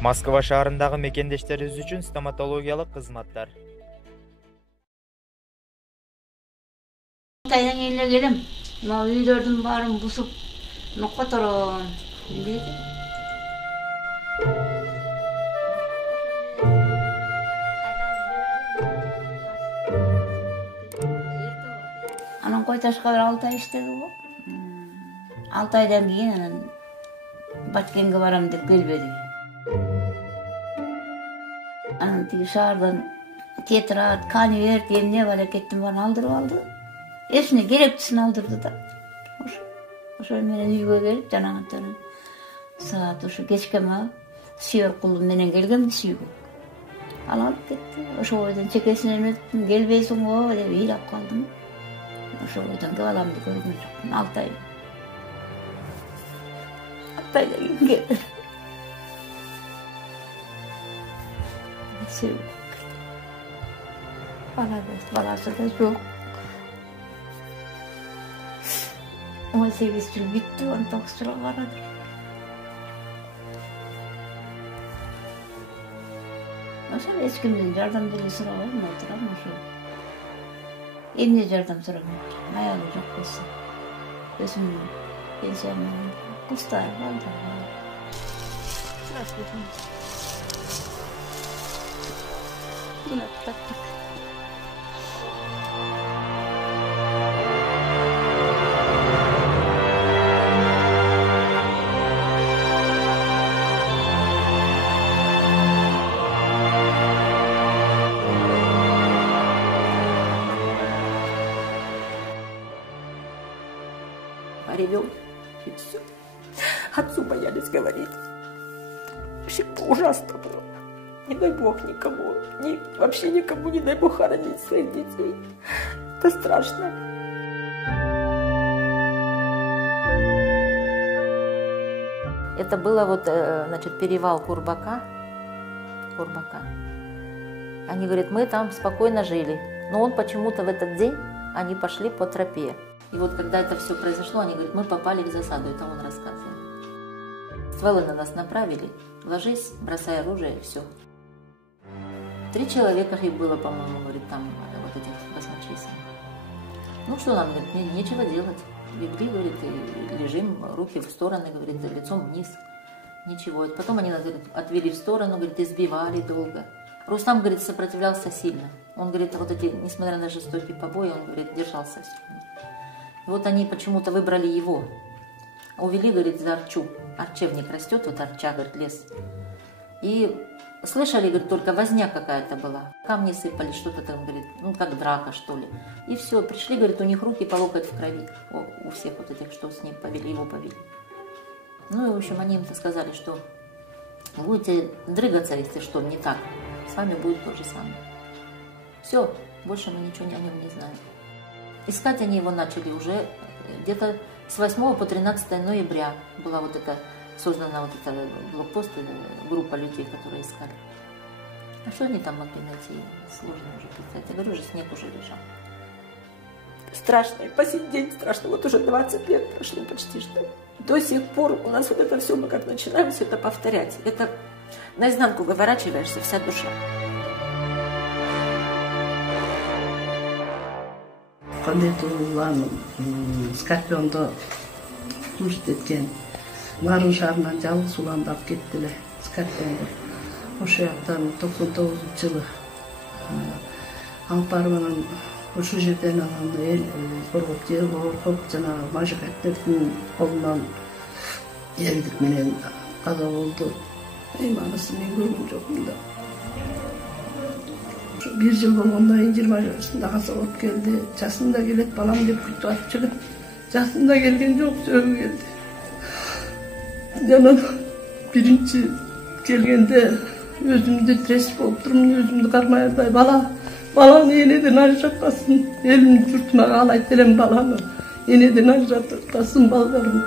Москва шаарындагы мекендештерибиз үчүн стоматологиялык кызматтар. Тайдан эле келем. Мына үйлөрдүн баарын бусуп, которон дейт. Анан Койташка 6 ай иштеди го. 6 айдан кийин анан Баткенге барам деп келбеди. Анан тиги шаардан тетрадь, конверт, эмне бар экенин баарын алдырып алды. Эсине керектисин алдырды да. Ошо менен үйгө келип жанагынтан саат ошо кечке сүйөр кулум менен келгенбиз үйгө. Алып кетти. Ошо бойдон чекесинен өттүм, келбейсиң го деп ыйлап калдым. Ошо бойдон баламды көргөн жокмун 6 ай. 6 айдан кийин келди. Баласы да жок. 18 жыл бүттү, 19 жылга барады. Ошо эч кимден жардам деле сурабайм, отурам ошо. Эмне жардам сурабайм? Аялы жок болсо. Өзүмдүн пенсиямдан кустар балдар. Ревел, и все. Отцу боялись говорить. Вообще ужасно было. Не дай Бог никому, вообще никому не дай Бог хоронить своих детей. Это страшно. Это было вот, значит, перевал Курбака. Они говорят, мы там спокойно жили. Но он почему-то в этот день, они пошли по тропе. И вот когда это все произошло, они говорят, мы попали в засаду, это он рассказывал. Стволы на нас направили, ложись, бросай оружие, и все. 3 человека их было, по-моему, говорит, там вот этих басмачистов. Ну что нам, говорит, нечего делать. Легли, говорит, и лежим, руки в стороны, говорит, лицом вниз. Ничего. Потом они нас, говорит, отвели в сторону, говорит, избивали долго. Рустам, говорит, сопротивлялся сильно. Он, говорит, вот эти, несмотря на жестокие побои, он, говорит, держался все. И вот они почему-то выбрали его. Увели, говорит, за Арчу. Арчевник растет, вот Арча, говорит, лес. И слышали, говорит, только возня какая-то была. Камни сыпали, что-то там, говорит, ну как драка, что ли. И все, пришли, говорит, у них руки по локоть в крови. У всех вот этих, что с ним повели, его повели. Ну и, в общем, они им-то сказали, что будете дрыгаться, если что не так. С вами будет то же самое. Все, больше мы ничего о нем не знаем. Искать они его начали уже где-то с 8 по 13 ноября. Была вот эта создана вот эта блокпост, группа людей, которые искали. А что они там могли найти? Сложно уже представить. Я говорю, уже снег уже лежал. Страшно. И по сей день страшно. Вот уже 20 лет прошло почти что. До сих пор у нас вот это все, мы как начинаем все это повторять. Это наизнанку выворачиваешься, вся душа. Кондитерлан Скорпиондо служит эткен. Нарын шаарынан жалгыз уланды алып кетти эле Скорпиондо. Ошол жактан 99-жылы алып барып анан ошол жерден анан эл коргоп, жер коргоп, жанагы мажигаттердин колунан эрдик менен каза болду. Маанысын мен көргөн жокмун да. 1 жыл болгондон кийин 20 жашында каза болуп келди. Жасында келет балам деп күтүп атып чыгып. Жасында келген жок, жөнгө келди. Жана биринчи келгенде өзүмдү трес болуп турмун, өзүмдү кармай атпай баланы энеден ажыратпасын, элим журтума каалайт элем баланы энеден ажыратпасын балдарым.